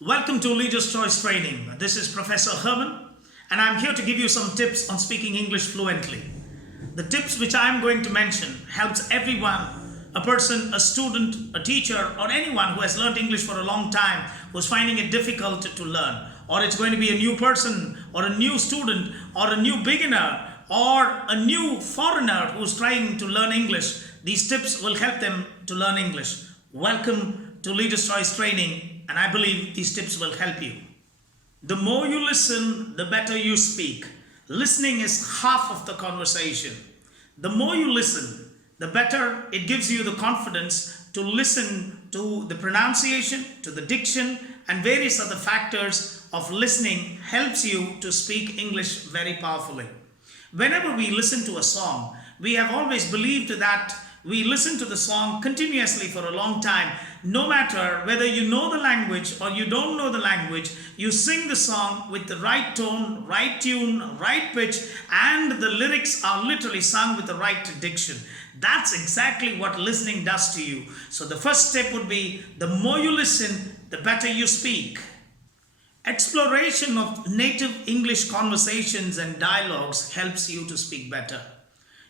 Welcome to Leader's Choice Training. This is Professor Hermon, and I'm here to give you some tips on speaking English fluently. The tips which I'm going to mention helps everyone, a person, a student, a teacher, or anyone who has learned English for a long time, who's finding it difficult to learn. Or it's going to be a new person, or a new student, or a new beginner, or a new foreigner who's trying to learn English. These tips will help them to learn English. Welcome to Leader's Choice Training, and I believe these tips will help you. The more you listen, the better you speak. Listening is half of the conversation. The more you listen, the better it gives you the confidence to listen to the pronunciation, to the diction, and various other factors of listening helps you to speak English very powerfully. Whenever we listen to a song, we have always believed that we listen to the song continuously for a long time. No matter whether you know the language or you don't know the language, you sing the song with the right tone, right tune, right pitch, and the lyrics are literally sung with the right diction. That's exactly what listening does to you. So the first step would be, the more you listen, the better you speak. Exploration of native English conversations and dialogues helps you to speak better.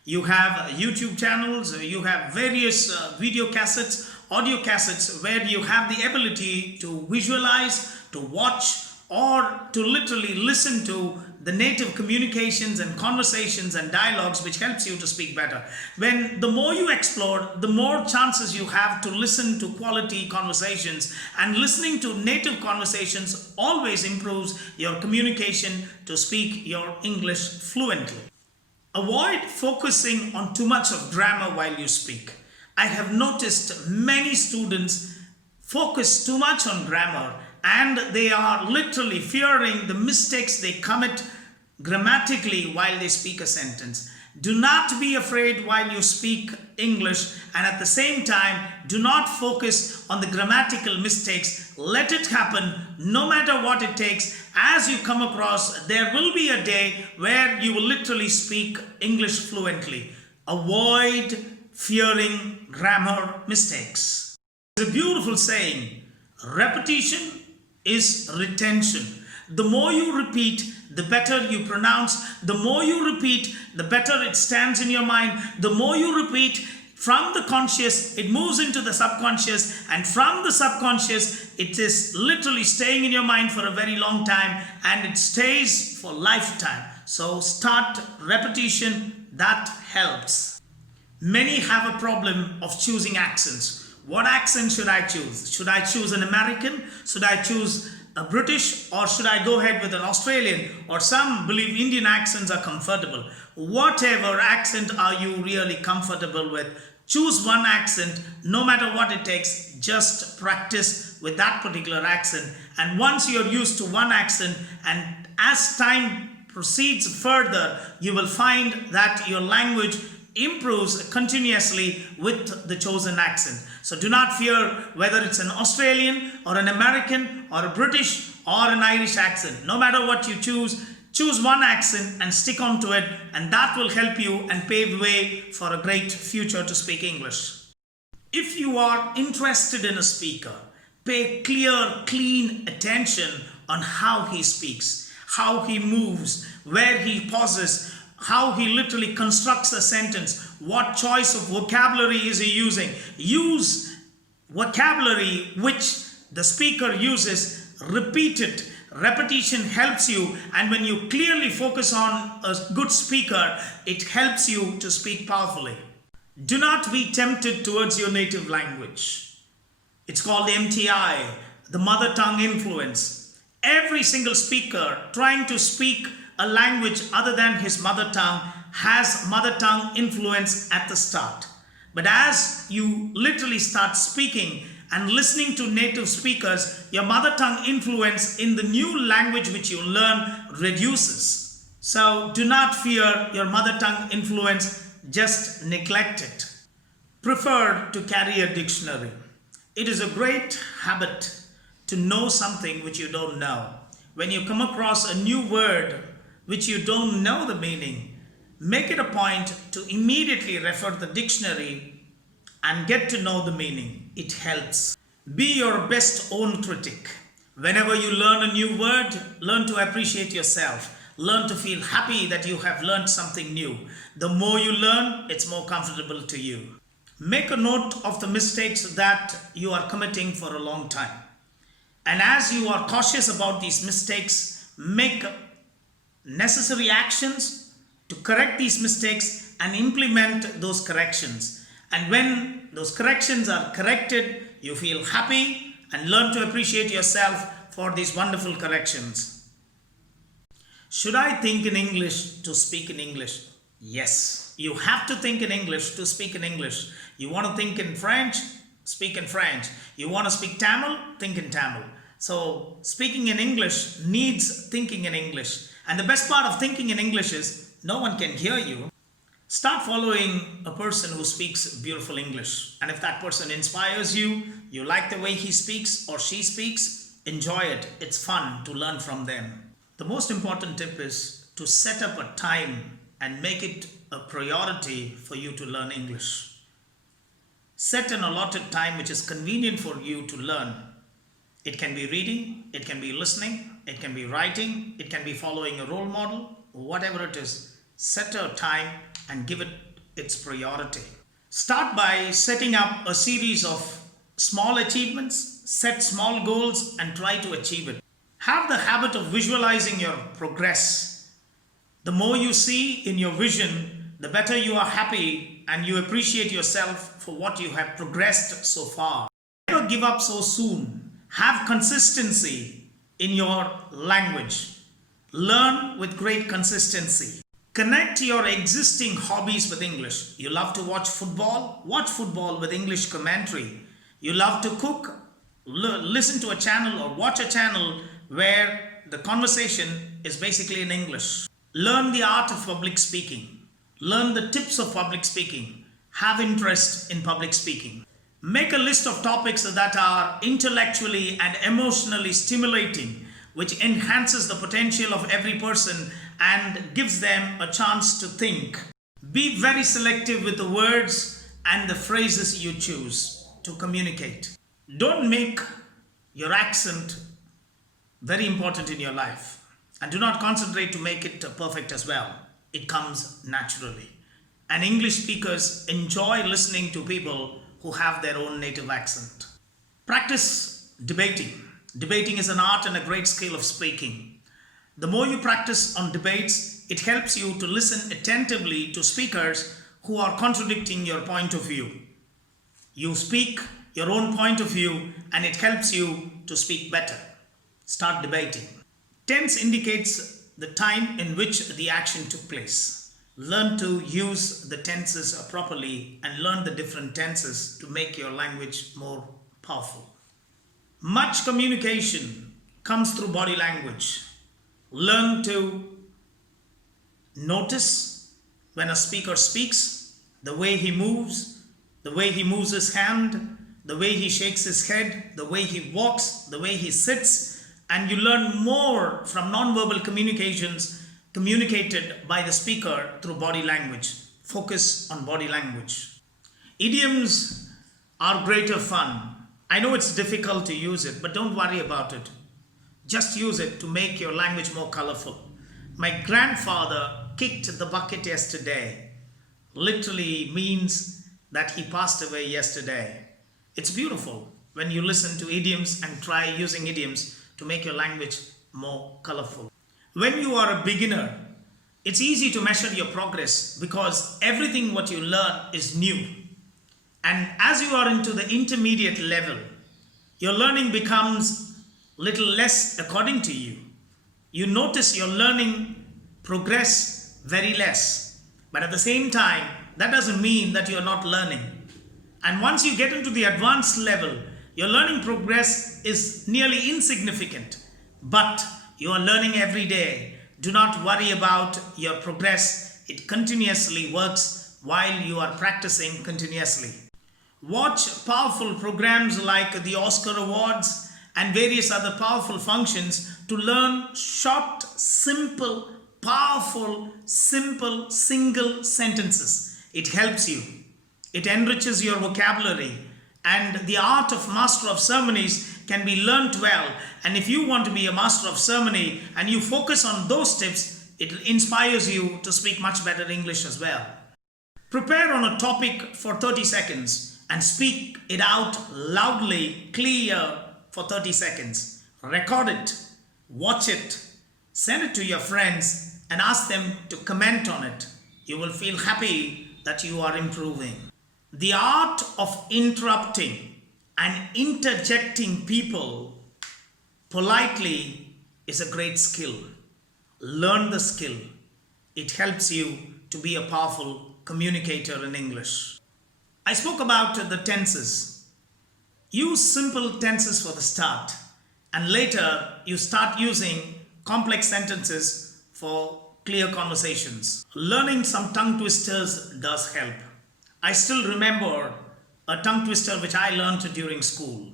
You have YouTube channels, you have various video cassettes, audio cassettes where you have the ability to visualize, to watch, or to literally listen to the native communications and conversations and dialogues, which helps you to speak better. When the more you explore, the more chances you have to listen to quality conversations, and listening to native conversations always improves your communication to speak your English fluently. Avoid focusing on too much of grammar while you speak. I have noticed many students focus too much on grammar, and they are literally fearing the mistakes they commit grammatically while they speak a sentence. Do not be afraid while you speak English, and at the same time, do not focus on the grammatical mistakes. Let it happen no matter what it takes. As you come across, there will be a day where you will literally speak English fluently. Avoid fearing grammar mistakes. There's a beautiful saying, repetition is retention. The more you repeat, the better you pronounce. The more you repeat, the better it stands in your mind. The more you repeat, from the conscious, it moves into the subconscious, and from the subconscious, it is literally staying in your mind for a very long time, and it stays for lifetime. So start repetition, that helps. Many have a problem of choosing accents. What accent should I choose? Should I choose an American? Should I choose a British, or should I go ahead with an Australian? Or some believe Indian accents are comfortable. Whatever accent are you really comfortable with, choose one accent. No matter what it takes, just practice with that particular accent. And once you're used to one accent, and as time proceeds further, you will find that your language improves continuously with the chosen accent. So do not fear whether it's an Australian or an American or a British or an Irish accent. No matter what you choose one accent and stick on to it, and that will help you and pave way for a great future to speak English. If you are interested in a speaker, pay clear, clean attention on how he speaks, how he moves, where he pauses, how he literally constructs a sentence, what choice of vocabulary is he using. Use vocabulary which the speaker uses, repeat it. Repetition helps you, and when you clearly focus on a good speaker, it helps you to speak powerfully. Do not be tempted towards your native language. It's called MTI, the mother tongue influence. Every single speaker trying to speak a language other than his mother tongue has mother tongue influence at the start. But as you literally start speaking and listening to native speakers, your mother tongue influence in the new language which you learn reduces. So do not fear your mother tongue influence, just neglect it. Prefer to carry a dictionary. It is a great habit to know something which you don't know. When you come across a new word which you don't know the meaning, make it a point to immediately refer the dictionary and get to know the meaning. It helps. Be your best own critic. Whenever you learn a new word, learn to appreciate yourself. Learn to feel happy that you have learned something new. The more you learn, it's more comfortable to you. Make a note of the mistakes that you are committing for a long time. And as you are cautious about these mistakes, make necessary actions to correct these mistakes and implement those corrections. And when those corrections are corrected, you feel happy and learn to appreciate yourself for these wonderful corrections. Should I think in English to speak in English? Yes, you have to think in English to speak in English. You want to think in French? Speak in French. You want to speak Tamil? Think in Tamil. So speaking in English needs thinking in English. And the best part of thinking in English is no one can hear you. Start following a person who speaks beautiful English. And if that person inspires you, you like the way he speaks or she speaks, enjoy it. It's fun to learn from them. The most important tip is to set up a time and make it a priority for you to learn English. Set an allotted time which is convenient for you to learn. It can be reading, it can be listening, it can be writing, it can be following a role model, whatever it is. Set a time and give it its priority. Start by setting up a series of small achievements, set small goals and try to achieve it. Have the habit of visualizing your progress. The more you see in your vision, the better you are happy and you appreciate yourself for what you have progressed so far. Never give up so soon. Have consistency in your language. Learn with great consistency. Connect your existing hobbies with English. You love to watch football? Watch football with English commentary. You love to cook? Listen to a channel or watch a channel where the conversation is basically in English. Learn the art of public speaking. Learn the tips of public speaking. Have interest in public speaking. Make a list of topics that are intellectually and emotionally stimulating, which enhances the potential of every person and gives them a chance to think. Be very selective with the words and the phrases you choose to communicate. Don't make your accent very important in your life, and do not concentrate to make it perfect as well. It comes naturally. And English speakers enjoy listening to people who have their own native accent. Practice debating. Debating is an art and a great skill of speaking. The more you practice on debates, it helps you to listen attentively to speakers who are contradicting your point of view. You speak your own point of view and it helps you to speak better. Start debating. Tense indicates the time in which the action took place. Learn to use the tenses properly and learn the different tenses to make your language more powerful. Much communication comes through body language. Learn to notice when a speaker speaks, the way he moves his hand, the way he shakes his head, the way he walks, the way he sits, and you learn more from non-verbal communications communicated by the speaker through body language. Focus on body language. Idioms are greater fun. I know it's difficult to use it, but don't worry about it. Just use it to make your language more colorful. My grandfather kicked the bucket yesterday. Literally means that he passed away yesterday. It's beautiful when you listen to idioms and try using idioms to make your language more colorful. When you are a beginner, it's easy to measure your progress because everything what you learn is new. And as you are into the intermediate level, your learning becomes little less according to you. You notice your learning progress very less. But at the same time, that doesn't mean that you are not learning. And once you get into the advanced level, your learning progress is nearly insignificant. But you are learning every day. Do not worry about your progress. It continuously works while you are practicing continuously. Watch powerful programs like the Oscar Awards and various other powerful functions to learn short, simple, powerful, simple, single sentences. It helps you. It enriches your vocabulary And the art of master of ceremonies can be learnt well. And if you want to be a master of ceremony and you focus on those tips, it inspires you to speak much better English as well. Prepare on a topic for 30 seconds and speak it out loudly, clear for 30 seconds. Record it, watch it, send it to your friends and ask them to comment on it. You will feel happy that you are improving. The art of interrupting and interjecting people politely is a great skill. Learn the skill. It helps you to be a powerful communicator in English. I spoke about the tenses. Use simple tenses for the start, and later you start using complex sentences for clear conversations. Learning some tongue twisters does help. I still remember a tongue twister which I learned during school.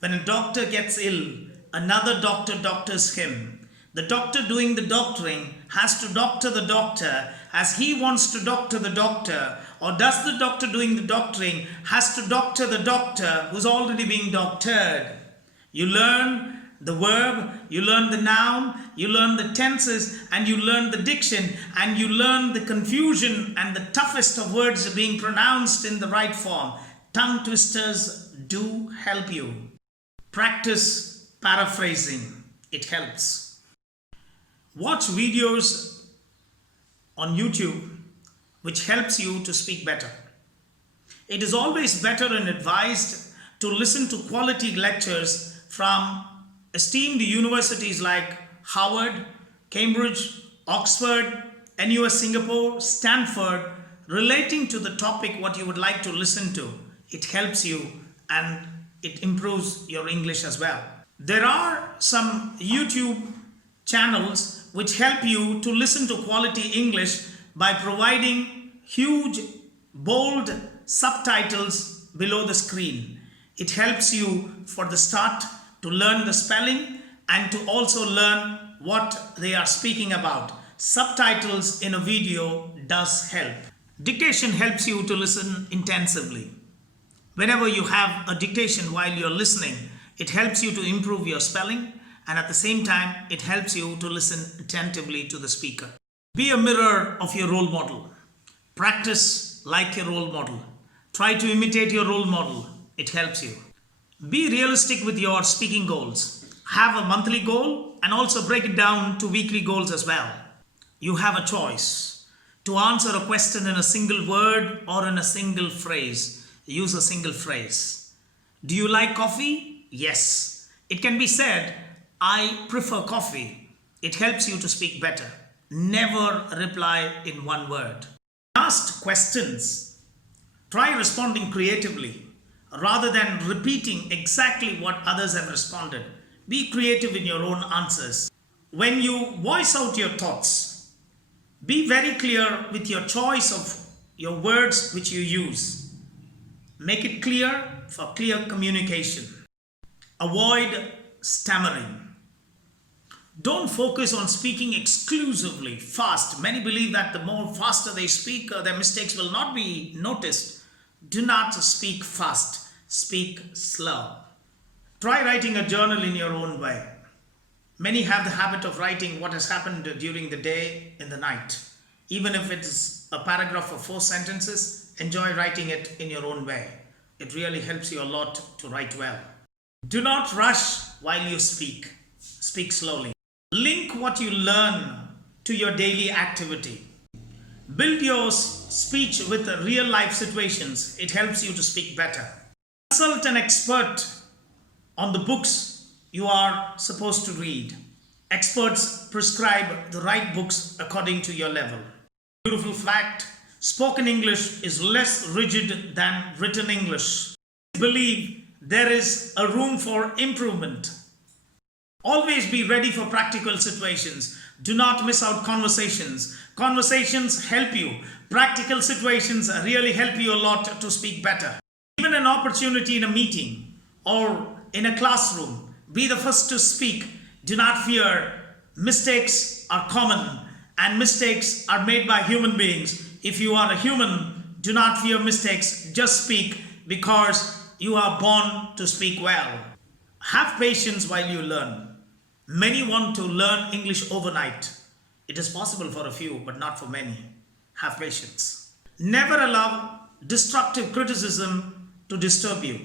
When a doctor gets ill, another doctor doctors him. The doctor doing the doctoring has to doctor the doctor as he wants to doctor the doctor, or does the doctor doing the doctoring has to doctor the doctor who's already being doctored. You learn the verb, you learn the noun, you learn the tenses, and you learn the diction, and you learn the confusion and the toughest of words being pronounced in the right form. Tongue twisters do help you. Practice paraphrasing. It helps. Watch videos on YouTube which helps you to speak better. It is always better and advised to listen to quality lectures from esteemed universities like Harvard, Cambridge, Oxford, NUS Singapore, Stanford, relating to the topic what you would like to listen to. It helps you and it improves your English as well. There are some YouTube channels which help you to listen to quality English by providing huge, bold subtitles below the screen. It helps you for the start to learn the spelling and to also learn what they are speaking about. Subtitles in a video does help. Dictation helps you to listen intensively. Whenever you have a dictation while you're listening, it helps you to improve your spelling, and at the same time, it helps you to listen attentively to the speaker. Be a mirror of your role model. Practice like your role model. Try to imitate your role model. It helps you. Be realistic with your speaking goals. Have a monthly goal and also break it down to weekly goals as well. You have a choice to answer a question in a single word or in a single phrase. Use a single phrase. Do you like coffee? Yes. It can be said, I prefer coffee. It helps you to speak better. Never reply in one word. Ask questions. Try responding creatively rather than repeating exactly what others have responded. Be creative in your own answers. When you voice out your thoughts, be very clear with your choice of your words which you use. Make it clear for clear communication. Avoid stammering. Don't focus on speaking exclusively fast. Many believe that the more faster they speak, their mistakes will not be noticed. Do not speak fast. Speak slow. Try writing a journal in your own way. Many have the habit of writing what has happened during the day in the night. Even if it is a paragraph of 4 sentences, enjoy writing it in your own way. It really helps you a lot to write well. Do not rush while you speak. Speak slowly. Link what you learn to your daily activity. Build your speech with real life situations. It helps you to speak better. Consult an expert on the books you are supposed to read. Experts prescribe the right books according to your level. Beautiful fact, spoken English is less rigid than written English. Believe there is a room for improvement. Always be ready for practical situations. Do not miss out conversations. Conversations help you. Practical situations really help you a lot to speak better. Given an opportunity in a meeting or in a classroom, be the first to speak. Do not fear. Mistakes are common and mistakes are made by human beings. If you are a human, do not fear mistakes. Just speak because you are born to speak well. Have patience while you learn. Many want to learn English overnight. It is possible for a few, but not for many. Have patience. Never allow destructive criticism to disturb you.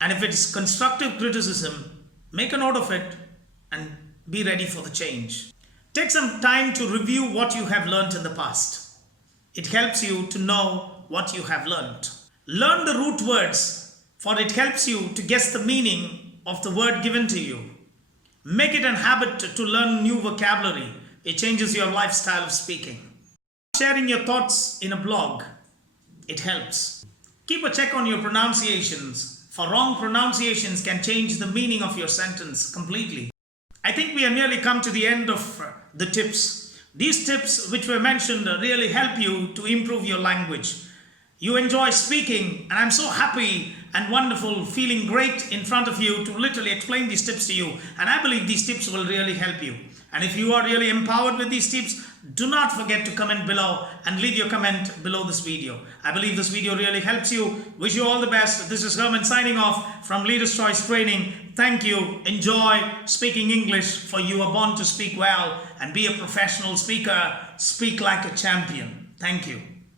And if it is constructive criticism, make a note of it and be ready for the change. Take some time to review what you have learned in the past. It helps you to know what you have learned. Learn the root words, for it helps you to guess the meaning of the word given to you. Make it a habit to learn new vocabulary. It changes your lifestyle of speaking. Sharing your thoughts in a blog. It helps. Keep a check on your pronunciations, for wrong pronunciations can change the meaning of your sentence completely. I think we have nearly come to the end of the tips. These tips which were mentioned really help you to improve your language. You enjoy speaking, and I'm so happy and wonderful, feeling great in front of you to literally explain these tips to you. And I believe these tips will really help you. And if you are really empowered with these tips, do not forget to comment below and leave your comment below this video. I believe this video really helps you. Wish you all the best. This is Hermon signing off from Leader's Choice Training. Thank you. Enjoy speaking English, for you are born to speak well and be a professional speaker. Speak like a champion. Thank you.